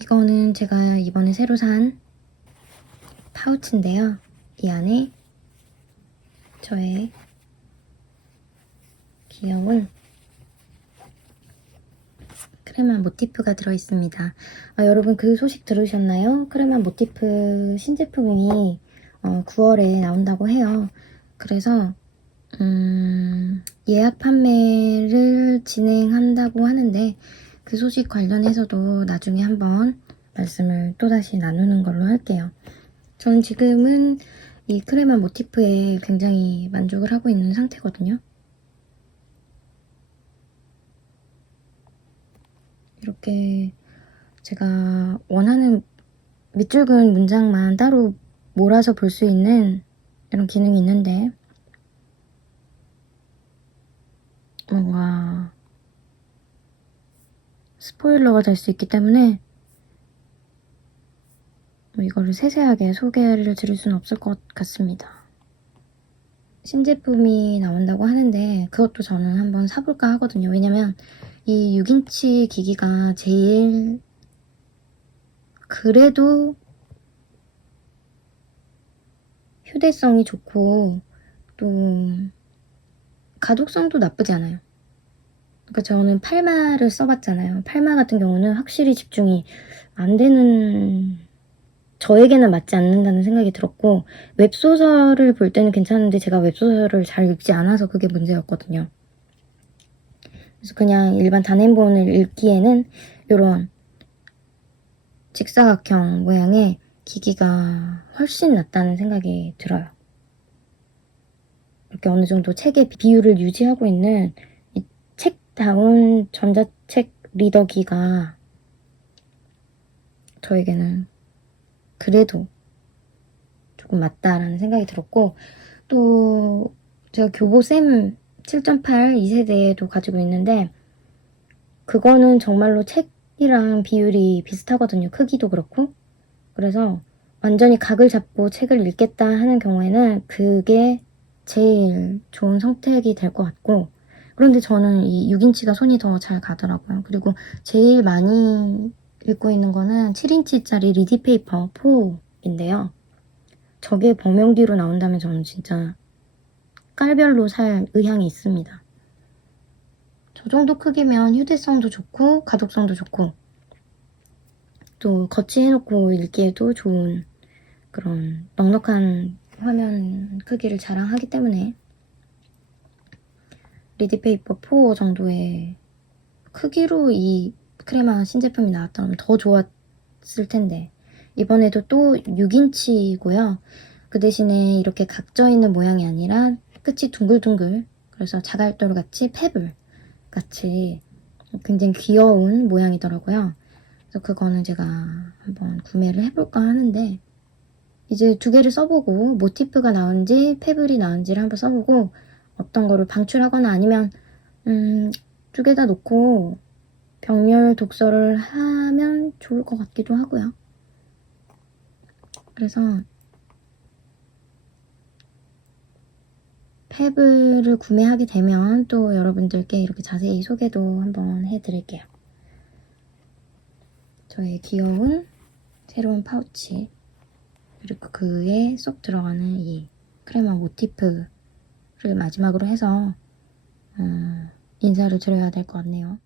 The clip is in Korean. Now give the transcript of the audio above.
이거는 제가 이번에 새로 산 파우치인데요. 이 안에 저의 귀여운 크레마 모티프가 들어있습니다. 아, 여러분 그 소식 들으셨나요? 크레마 모티프 신제품이 어, 9월에 나온다고 해요. 그래서 음, 예약 판매를 진행한다고 하는데 그 소식 관련해서도 나중에 한번 말씀을 또다시 나누는 걸로 할게요. 저는 지금은 이 크레마 모티프에 굉장히 만족을 하고 있는 상태거든요. 이렇게 제가 원하는 밑줄근 문장만 따로 몰아서 볼 수 있는 이런 기능이 있는데 뭔가 스포일러가 될 수 있기 때문에 뭐 이거를 세세하게 소개를 드릴 수는 없을 것 같습니다. 신제품이 나온다고 하는데 그것도 저는 한번 사볼까 하거든요. 왜냐면 이 6인치 기기가 제일 그래도 휴대성이 좋고 또 가독성도 나쁘지 않아요. 그러니까 저는 팔마를 써봤잖아요. 팔마 같은 경우는 확실히 집중이 안 되는 저에게는 맞지 않는다는 생각이 들었고 웹소설을 볼 때는 괜찮은데 제가 웹소설을 잘 읽지 않아서 그게 문제였거든요. 그래서 그냥 일반 단행본을 읽기에는 이런 직사각형 모양의 기기가 훨씬 낫다는 생각이 들어요. 이렇게 어느 정도 책의 비율을 유지하고 있는 다운 전자책 리더기가 저에게는 그래도 조금 맞다라는 생각이 들었고 또 제가 교보쌤 7.8 2세대에도 가지고 있는데 그거는 정말로 책이랑 비율이 비슷하거든요. 크기도 그렇고 그래서 완전히 각을 잡고 책을 읽겠다 하는 경우에는 그게 제일 좋은 선택이 될 것 같고 그런데 저는 이 6인치가 손이 더 잘 가더라고요. 그리고 제일 많이 읽고 있는 거는 7인치짜리 리디페이퍼 4인데요. 저게 범용디로 나온다면 저는 진짜 깔별로 살 의향이 있습니다. 저 정도 크기면 휴대성도 좋고 가독성도 좋고 또 거치해놓고 읽기에도 좋은 그런 넉넉한 화면 크기를 자랑하기 때문에 리디페이퍼 4 정도의 크기로 이 크레마 신제품이 나왔다면 더 좋았을 텐데 이번에도 또 6인치고요. 그 대신에 이렇게 각져 있는 모양이 아니라 끝이 둥글둥글 그래서 자갈돌 같이 페블 같이 굉장히 귀여운 모양이더라고요. 그래서 그거는 제가 한번 구매를 해볼까 하는데 이제 두 개를 써보고 모티프가 나온지 페블이 나온지를 한번 써보고 어떤 거를 방출하거나 아니면 음, 두개다 놓고 병렬 독서를 하면 좋을 것 같기도 하고요. 그래서 탭을 구매하게 되면 또 여러분들께 이렇게 자세히 소개도 한번 해드릴게요. 저의 귀여운 새로운 파우치 그리고 그에 쏙 들어가는 이 크레마 모티프 를 마지막으로 해서 어, 인사를 드려야 될 것 같네요.